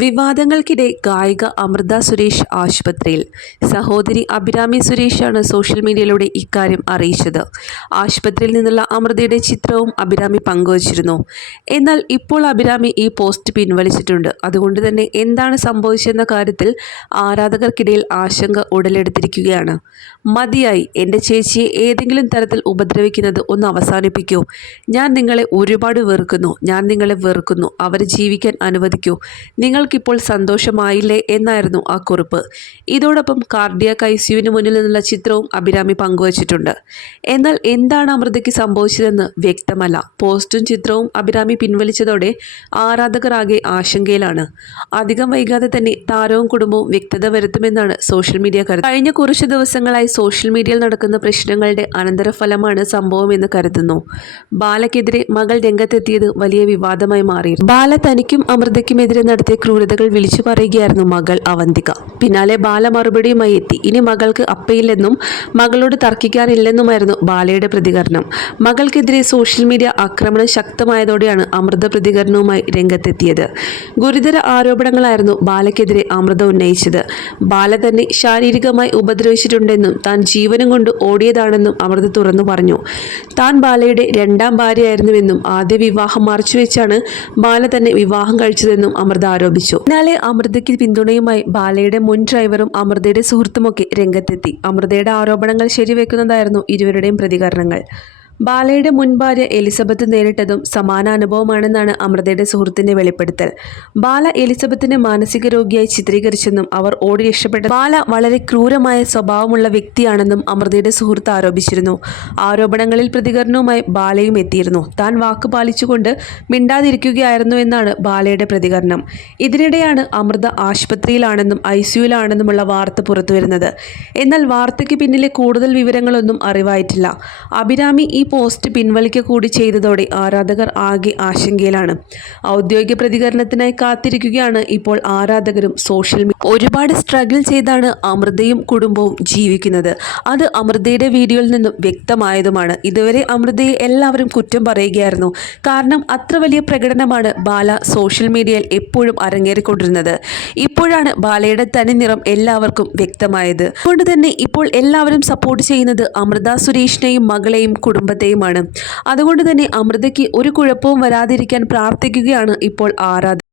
വിവാദങ്ങൾക്കിടെ ഗായിക അമൃത സുരേഷ് ആശുപത്രിയിൽ. സഹോദരി അഭിരാമി സുരേഷാണ് സോഷ്യൽ മീഡിയയിലൂടെ ഇക്കാര്യം അറിയിച്ചത്. ആശുപത്രിയിൽ നിന്നുള്ള അമൃതയുടെ ചിത്രവും അഭിരാമി പങ്കുവച്ചിരുന്നു. എന്നാൽ ഇപ്പോൾ അഭിരാമി ഈ പോസ്റ്റ് പിൻവലിച്ചിട്ടുണ്ട്. അതുകൊണ്ട് തന്നെ എന്താണ് സംഭവിച്ചെന്ന കാര്യത്തിൽ ആരാധകർക്കിടയിൽ ആശങ്ക ഉടലെടുത്തിരിക്കുകയാണ്. മതിയായി. എന്റെ ചേച്ചിയെ ഏതെങ്കിലും തരത്തിൽ ഉപദ്രവിക്കുന്നത് ഒന്ന് അവസാനിപ്പിക്കൂ. ഞാൻ നിങ്ങളെ ഒരുപാട് വെറുക്കുന്നു. ഞാൻ നിങ്ങളെ വെറുക്കുന്നു. അവരെ ജീവിക്കാൻ അനുവദിക്കൂ. നിങ്ങൾക്കിപ്പോൾ സന്തോഷമായില്ലേ എന്നായിരുന്നു ആ കുറിപ്പ്. ഇതോടൊപ്പം കാർഡിയാക് ഐസിയുവിന് മുന്നിൽ നിന്നുള്ള ചിത്രവും അഭിരാമി പങ്കുവച്ചിട്ടുണ്ട്. എന്നാൽ എന്താണ് അമൃതയ്ക്ക് സംഭവിച്ചതെന്ന് വ്യക്തമല്ല. പോസ്റ്റും ചിത്രവും അഭിരാമി പിൻവലിച്ചതോടെ ആരാധകർ ആകെ ആശങ്കയിലാണ്. അധികം വൈകാതെ തന്നെ താരവും കുടുംബവും വ്യക്തത വരുത്തുമെന്നാണ് സോഷ്യൽ മീഡിയ കരുതുന്നത്. കഴിഞ്ഞ കുറച്ച് ദിവസങ്ങളായി സോഷ്യൽ മീഡിയയിൽ നടക്കുന്ന പ്രശ്നങ്ങളുടെ അനന്തരഫലമാണ് സംഭവമെന്ന് കരുതുന്നു. ബാലയ്ക്കെതിരെ മകൾ രംഗത്തെത്തിയത് വലിയ വിവാദമായി മാറി ബാല തനിക്കും അമൃതയ്ക്കുമെതിരെ നടത്തിയ ക്രൂരതകൾ വിളിച്ചു പറയുകയായിരുന്നു മകൾ അവന്തിക. പിന്നാലെ ബാല മറുപടിയുമായി എത്തി. ഇനി മകൾക്ക് അപ്പയില്ലെന്നും മകളോട് തർക്കിക്കാനില്ലെന്നുമായിരുന്നു ബാലയുടെ പ്രതികരണം. മകൾക്കെതിരെ സോഷ്യൽ മീഡിയ ആക്രമണം ശക്തമായതോടെയാണ് അമൃത പ്രതികരണവുമായി രംഗത്തെത്തിയത്. ഗുരുതര ആരോപണങ്ങളായിരുന്നു ബാലയ്ക്കെതിരെ അമൃത ഉന്നയിച്ചത്. ബാല തന്നെ ശാരീരികമായി ഉപദ്രവിച്ചിട്ടുണ്ടെന്നും താൻ ജീവനും കൊണ്ട് ഓടിയതാണെന്നും അമൃത തുറന്നു പറഞ്ഞു. താൻ ബാലയുടെ രണ്ടാം ഭാര്യയായിരുന്നുവെന്നും ആദ്യ വിവാഹം മറച്ചുവെച്ചാണ് ബാല തന്നെ വിവാഹം കഴിച്ചതെന്നും അമൃത ആരോപിച്ചു. പിന്നാലെ അമൃതയ്ക്ക് പിന്തുണയുമായി ബാലയുടെ മുൻ ഡ്രൈവറും അമൃതയുടെ സുഹൃത്തുമൊക്കെ രംഗത്തെത്തി. അമൃതയുടെ ആരോപണങ്ങൾ ശരിവെക്കുന്നതായിരുന്നു ഇരുവരുടെയും പ്രതികരണങ്ങൾ. ബാലയുടെ മുൻ ഭാര്യ എലിസബത്ത് നേരിട്ടതും സമാന അനുഭവമാണെന്നാണ് അമൃതയുടെ സുഹൃത്തിന്റെ വെളിപ്പെടുത്തൽ. ബാല എലിസബത്തിനെ മാനസിക രോഗിയായി ചിത്രീകരിച്ചെന്നും അവർ ഓടി രക്ഷപ്പെട്ട ബാല വളരെ ക്രൂരമായ സ്വഭാവമുള്ള വ്യക്തിയാണെന്നും അമൃതയുടെ സുഹൃത്ത് ആരോപിച്ചിരുന്നു. ആരോപണങ്ങളിൽ പ്രതികരണവുമായി ബാലയും എത്തിയിരുന്നു. താൻ വാക്ക് പാലിച്ചുകൊണ്ട് മിണ്ടാതിരിക്കുകയായിരുന്നു എന്നാണ് ബാലയുടെ പ്രതികരണം. ഇതിനിടെയാണ് അമൃത ആശുപത്രിയിലാണെന്നും ഐ സിയുലാണെന്നുമുള്ള വാർത്ത പുറത്തുവരുന്നത്. എന്നാൽ വാർത്തയ്ക്ക് പിന്നിലെ കൂടുതൽ വിവരങ്ങളൊന്നും അറിവായിട്ടില്ല. അഭിരാമി ഈ പോസ്റ്റ് പിൻവലിക്കുക കൂടി ചെയ്തതോടെ ആരാധകർ ആകെ ആശങ്കയിലാണ്. ഔദ്യോഗിക പ്രതികരണത്തിനായി കാത്തിരിക്കുകയാണ് ഇപ്പോൾ ആരാധകരും സോഷ്യൽ മീഡിയ ഒരുപാട് സ്ട്രഗിൾ ചെയ്താണ് അമൃതയും കുടുംബവും ജീവിക്കുന്നത്. അത് അമൃതയുടെ വീഡിയോയിൽ നിന്നും വ്യക്തമായതുമാണ്. ഇതുവരെ അമൃതയെ എല്ലാവരും കുറ്റം പറയുകയായിരുന്നു. കാരണം അത്ര വലിയ പ്രകടനമാണ് ബാല സോഷ്യൽ മീഡിയയിൽ എപ്പോഴും അരങ്ങേറിക്കൊണ്ടിരുന്നത്. ഇപ്പോഴാണ് ബാലയുടെ തനി നിറം എല്ലാവർക്കും വ്യക്തമായത്. അതുകൊണ്ട് തന്നെ ഇപ്പോൾ എല്ലാവരും സപ്പോർട്ട് ചെയ്യുന്നത് അമൃത സുരേഷിനെയും മകളെയും കുടുംബത്തെയുമാണ് അതുകൊണ്ട് തന്നെ അമൃതയ്ക്ക് ഒരു കുഴപ്പവും വരാതിരിക്കാൻ പ്രാർത്ഥിക്കുകയാണ് ഇപ്പോൾ ആരാധകർ.